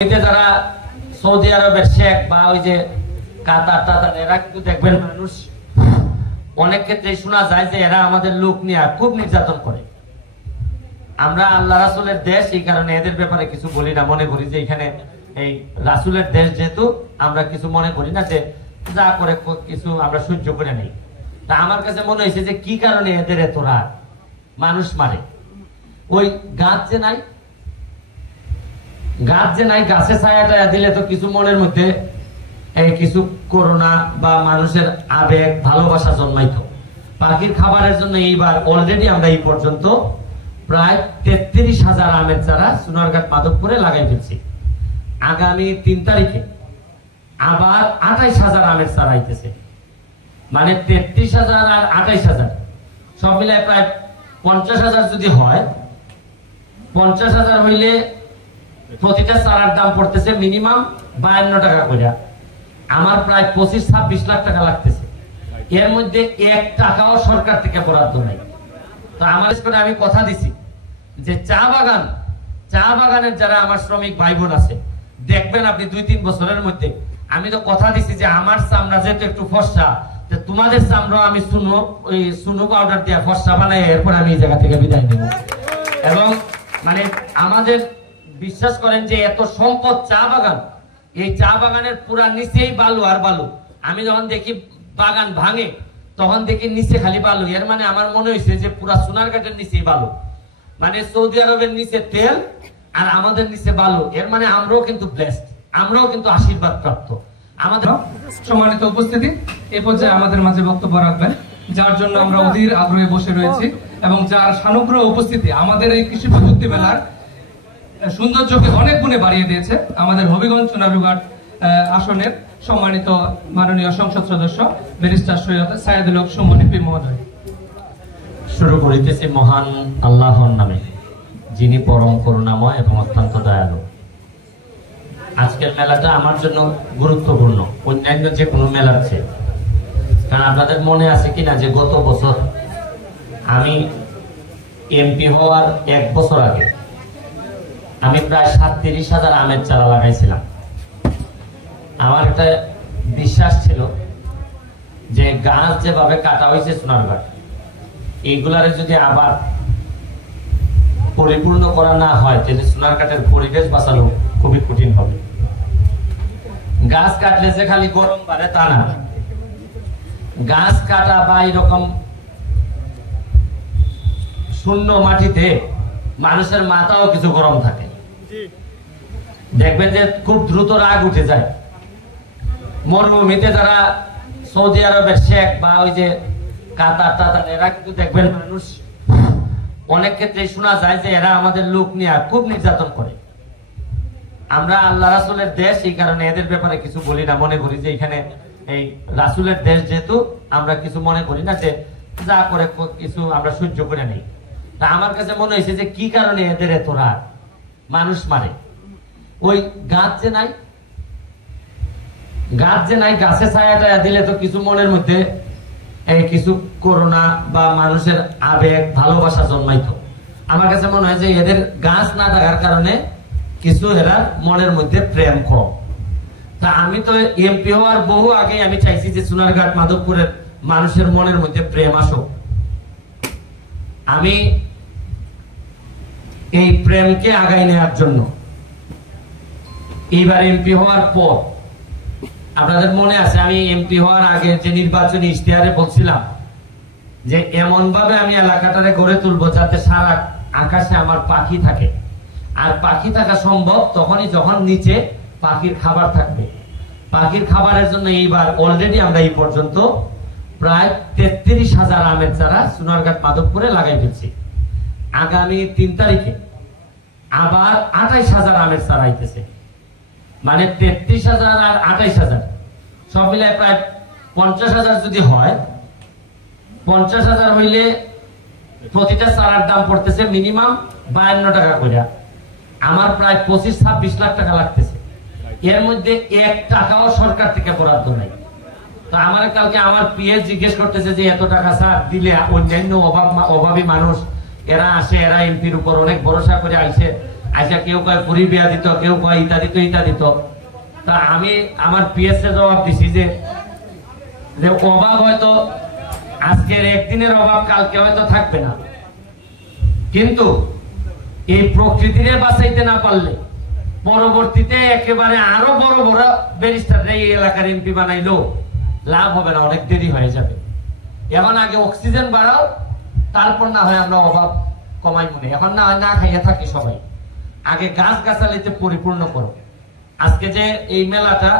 যারা সৌদি আরবের শেখ বা ওই যে কাতার টাতার এরা কিন্তু দেখবেন মানুষ অনেক ক্ষেত্রে শোনা যায় যে এরা আমাদের লোক নিয়ে খুব নির্যাতন করে। আমরা আল্লাহ রাসূলের দেশ, এই কারণে এদের ব্যাপারে কিছু বলি না, মনে করি যে এখানে এই রাসূলের দেশ যেহেতু আমরা কিছু মনে করি না, যে যা করে কিছু আমরা সহ্য করে নেই। তা আমার কাছে মনে হয়েছে যে কি কারণে এদের এত রাগ, মানুষ মারে। ওই গাছ যে নাই, গাছে ছায়াটা দিলে তো কিছু মনের মধ্যে এই কিছু করোনা বা মানুষের আবেগ ভালোবাসা জন্মাইতো। পাখির খাবারের জন্য এইবার অলরেডি আমরা এই পর্যন্ত প্রায় ৩৩,০০০ আমের চারা সোনারঘাট মাধবপুরে লাগাই ফেলছি। আগামী ৩ তারিখে আবার ২৮,০০০ আমের চারা আইতেছে, মানে ৩৩,০০০ আর ২৮,০০০ সব মিলায় প্রায় ৫০,০০০ যদি হয়, ৫০,০০০ হইলে প্রতিটা চারার দাম পড়তেছে মিনিমাম ৫২ টাকা করে। আমার প্রায় ২৫-২৬ লাখ টাকা লাগতেছে। এর মধ্যে ১ টাকাও সরকার থেকে বরাদ্দ নাই। তো আমার স্কুলে আমি কথা দিছি যে চা বাগানের যারা আমার শ্রমিক ভাই বোন আছে, দেখবেন আপনি ২-৩ বছরের মধ্যে, আমি তো কথা দিছি যে আমার চামড়া যেহেতু একটু ফর্সা, তোমাদের চামড়া আমি সুনো পাউডার দিয়ে ফর্সা বানাই, এরপর আমি এই জায়গা থেকে বিদায় নেব। এবং মানে আমাদের বিশ্বাস করেন যে এত সম্পদ চা বাগান, এই চা বাগানের পুরা নিচেই বালু আর বালু। আমি যখন দেখি বাগান ভাঙে তখন দেখি নিচে খালি বালু। এর মানে আমার মনে হয়েছে যে পুরা সোনারঘাটের নিচেই বালু, মানে সৌদি আরবের নিচে তেল আর আমাদের নিচে বালু। এর মানে আমরাও কিন্তু ব্লেসড, আমরাও কিন্তু আশীর্বাদ প্রাপ্ত। আমাদের সম্মানিত উপস্থিতি, এই পর্যায়ে আমাদের মাঝে বক্তব্য রাখবেন, যার জন্য আমরা অধীর আগ্রহে বসে রয়েছি এবং যার সানুগ্রহ উপস্থিতি আমাদের এই কৃষি প্রযুক্তি মেলার সৌন্দর্যকে অনেক গুণে বাড়িয়ে দিয়েছে। আমাদের হবিগঞ্জ সোনারঘাট আসনের সম্মানিত মাননীয় সংসদ সদস্য ব্যারিস্টার সৈয়দ সাইদুল হক সুমন এমপি মহোদয়। শুরু করিতেছি মহান আল্লাহর নামে, যিনি পরম করুণাময় এবং অত্যন্ত দয়ালু। আজকের মেলাটা আমার জন্য গুরুত্বপূর্ণ অন্যান্য যে কোনো মেলার চেয়ে। কারণ আপনাদের মনে আছে কিনা যে গত বছর আমি এমপি হওয়ার ১ বছর আগে আমি প্রায় ৩৭,০০০ আমের চারা লাগাইছিলাম। আমার একটা বিশ্বাস ছিল যে গাছ যেভাবে কাটা হয়েছে সোনারঘাট, এইগুলারে যদি আবার পরিপূর্ণ করা না হয় তাহলে সোনারঘাটের পরিবেশ বাঁচানো খুবই কঠিন হবে। গাছ কাটলে যে খালি গরম বাড়ে তা না, গাছ কাটা বা এরকম শূন্য মাটিতে মানুষের মাথাও কিছু গরম থাকে। দেখবেন যে খুব দ্রুত রাগ উঠে যায়। মরুভূমিতে যারা সৌদি আরবের শেখ বা ওই যে কাতার টাতার এরা কিন্তু দেখবেন মানুষ অনেক ক্ষেত্রে শোনা যায় যে এরা আমাদের লোক নিয়ে খুব নির্যাতন করে। আমরা আল্লাহ রাসূলের দেশ, এই কারণে এদের ব্যাপারে কিছু বলি না, মনে করি যে এখানে এই রাসূলের দেশ যেহেতু আমরা কিছু মনে করি না, যে যা করে কিছু আমরা সহ্য করে নেই। তা আমার কাছে মনে হয়েছে যে কি কারণে এদের এত রাগ, মানুষ মারে। ওই গাছ যে নাই, গাছে ছায়াটা দিলে তো কিছু মনের মধ্যে এই কিছু করোনা বা মানুষের আবেগ ভালোবাসা জন্মাইতো। আমার কাছে মনে হয় যে এদের গাছ না থাকার কারণে কিছু এরা মনের মধ্যে প্রেম কম। তা আমি তো এমপি হওয়ার বহু আগে আমি চাইছি যে সোনারঘাট মাধবপুরের মানুষের মনের মধ্যে প্রেম আসুক। আমি এই প্রেমকে আগাই নেওয়ার জন্য এইবার এমপি হওয়ার পর, আপনাদের মনে আছে আমি এমপি হওয়ার আগে যে নির্বাচনী ইশতেহারে বলছিলাম যে এমন ভাবে আমি এলাকাটারে গড়ে তুলবো যাতে সারা আকাশে আমার পাখি থাকে। আর পাখি থাকা সম্ভব তখনই যখন নিচে পাখির খাবার থাকবে। পাখির খাবারের জন্য এইবার অলরেডি আমরা এই পর্যন্ত প্রায় ৩৩,০০০ আমের চারা সোনারঘাট মাধবপুরে লাগাই ফেলছি। আগামী ৩ তারিখে আবার ২৮,০০০ আমের চারা আইতেছে, মানে ৩৩,০০০ আর ২৮,০০০ সব মিলায় প্রায় ৫০,০০০ যদি হয়, ৫০,০০০ হইলে প্রতিটা চারার দাম পড়তেছে মিনিমাম ৫২ টাকা করে। আমার প্রায় ২৫-২৬ লাখ টাকা লাগতেছে। এর মধ্যে ১ টাকাও সরকার থেকে বরাদ্দ নাই। তো আমার কালকে আমার পিএস জিজ্ঞেস করতেছে যে এত টাকা স্যার দিলে অন্যান্য অভাবী মানুষ এরা আসে, এরা এমপির উপর অনেক ভরসা করে আসে, আচ্ছা কেউ কয় পুরি বিয়া দিত, কেউ কয় ইটা দিত ইটা দিত। তা আমি আমার পিএস এর জবাব দিছি যে অভাব হয়তো আজকের একদিনের অভাব কালকে হয়তো থাকবে না, কিন্তু এই প্রকৃতিরে বাঁচাইতে না পারলে পরবর্তীতে একেবারে আরো বড় বড় ব্যারিস্টার এই এলাকার এমপি বানাইলো লাভ হবে না, অনেক দেরি হয়ে যাবে। এখন আগে অক্সিজেন বাড়াও, তারপর না হয় আমরা অভাব কমাই মনে। এখন না হয় না খাইয়া থাকি সবাই, আগে গাছ গাছালিতে পরিপূর্ণ করো। আজকে যে এই মেলাটা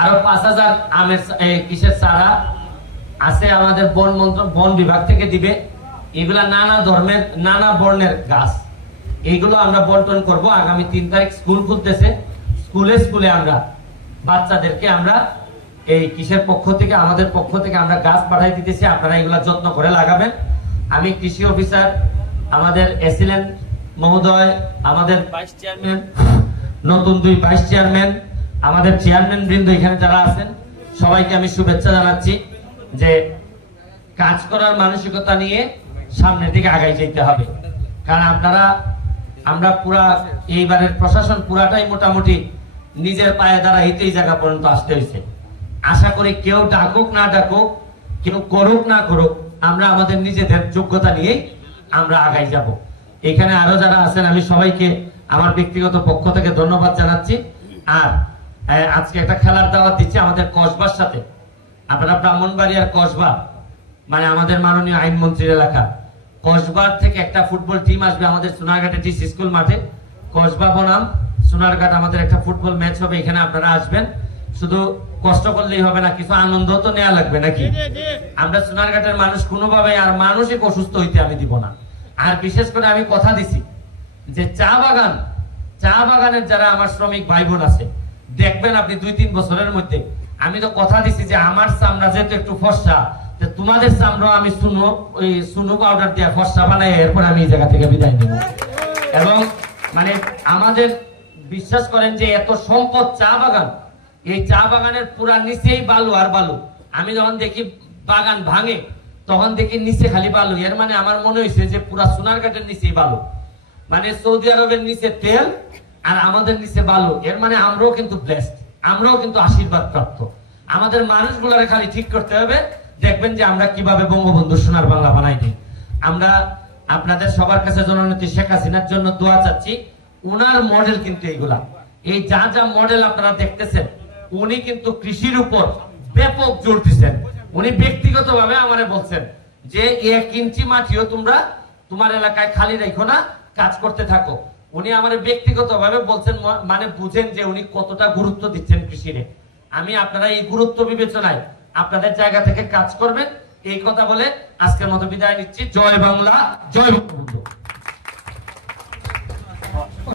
আরো 5000 আমের কিসের চারা আছে আমাদের বন বিভাগ থেকে দিবে। এগুলা নানা ধর্মের নানা বর্ণের গাছ, এইগুলো আমরা বন্টন করব। আগামী 3 তারিখ স্কুল খুলতেছে, স্কুলে স্কুলে আমরা বাচ্চাদেরকে আমরা এই কিসের পক্ষ থেকে আমাদের পক্ষ থেকে আমরা গাছ পাঠাই দিতেছি, আপনারা এগুলা যত্ন করে লাগাবেন। আমি কৃষি অফিসার, আমাদের এসিলেন মহোদয়, আমাদের ভাইস চেয়ারম্যান, নতুন 2 ভাইস চেয়ারম্যান, আমাদের চেয়ারম্যান বৃন্দ এখানে যারা আছেন সবাইকে আমি শুভেচ্ছা জানাচ্ছি যে কাজ করার মানসিকতা নিয়ে সামনের দিকে আগাই যেতে হবে। কারণ আপনারা আমরা পুরা এইবারের প্রশাসন পুরাটাই মোটামুটি নিজের পায়ে দাঁড়াইতে এই জায়গা পর্যন্ত আসতে হয়েছে। আশা করি কেউ ডাকুক না ডাকুক, কেউ করুক না করুক, আমরা আমাদের নিজেদের যোগ্যতা নিয়েই আমরা আগাই যাব। এখানে আরো যারা আছেন আমি সবাইকে আমার ব্যক্তিগত পক্ষ থেকে ধন্যবাদ জানাচ্ছি। আর আজকে একটা খেলার দাওয়াত দিচ্ছি আমাদের কসবার সাথে। আপনারা ব্রাহ্মণবাড়িয়ার কসবা মানে আমাদের মাননীয় আইনমন্ত্রীর এলাকা, কসবার থেকে একটা ফুটবল টিম আসবে আমাদের সোনারঘাটে টিস স্কুল মাঠে। কসবা বনাম সোনারঘাট আমাদের একটা ফুটবল ম্যাচ হবে, এখানে আপনারা আসবেন। শুধু কষ্ট করলেই হবে না, কিছু আনন্দ তো নেওয়া লাগবে নাকি? আমরা সোনারঘাটের মানুষ কোনোভাবে আর মানসিক অসুস্থ হইতে আমি দিব না। আর বিশেষ করে আমি কথা দিছি যে চা বাগানের যারা আমার শ্রমিক ভাই বোন আছে, দেখবেন আপনি 2-3 বছরের মধ্যে, আমি তো কথা দিছি যে আমার চামড়া যেহেতু একটু ফর্সা, তোমাদের চামড়া আমি সুনো পাউডার দিয়ে ফর্সা বানাই, এরপর আমি এই জায়গা থেকে বিদায় নেব। এবং মানে আমাদের বিশ্বাস করেন যে এত সম্পদ চা বাগান, এই চা বাগানের পুরা নিচেই বালু আর বালু। আমি যখন দেখি বাগান ভাঙে তখন দেখি নিচে খালি বালু, এর মানে আমার মনে হয়েছে যে পুরা সোনারঘাটের নিচেই বালু, মানে সৌদি আরবের নিচে তেল আর আমাদের নিচে বালু। এর মানে আমরাও কিন্তু ব্লেসড, আমরাও কিন্তু আশীর্বাদ প্রাপ্ত। আমাদের মানুষগুলোরে খালি ঠিক করতে হবে, দেখবেন যে আমরা কিভাবে বঙ্গবন্ধু সোনার বাংলা বানাই দিই। আমরা আপনাদের সবার কাছে জননেত্রী শেখ হাসিনার জন্য দোয়া চাচ্ছি। উনার মডেল কিন্তু এইগুলা, এই যা যা মডেল আপনারা দেখতেছেন, উনি কিন্তু কৃষির উপর ব্যাপক জোর দিচ্ছেন। উনি ব্যক্তিগতভাবে আমারে বলছেন যে 1 ইঞ্চি মাটিও তোমরা তোমার এলাকায় খালি রাখো না, কাজ করতে থাকো। উনি আমার ব্যক্তিগতভাবে বলছেন, মানে বুঝেন যে উনি কতটা গুরুত্ব দিচ্ছেন কৃষিরে। আমি আপনারা এই গুরুত্ব বিবেচনায় আপনাদের জায়গা থেকে কাজ করবেন, এই কথা বলে আজকের মতো বিদায় নিচ্ছি। জয় বাংলা, জয় বঙ্গবন্ধু।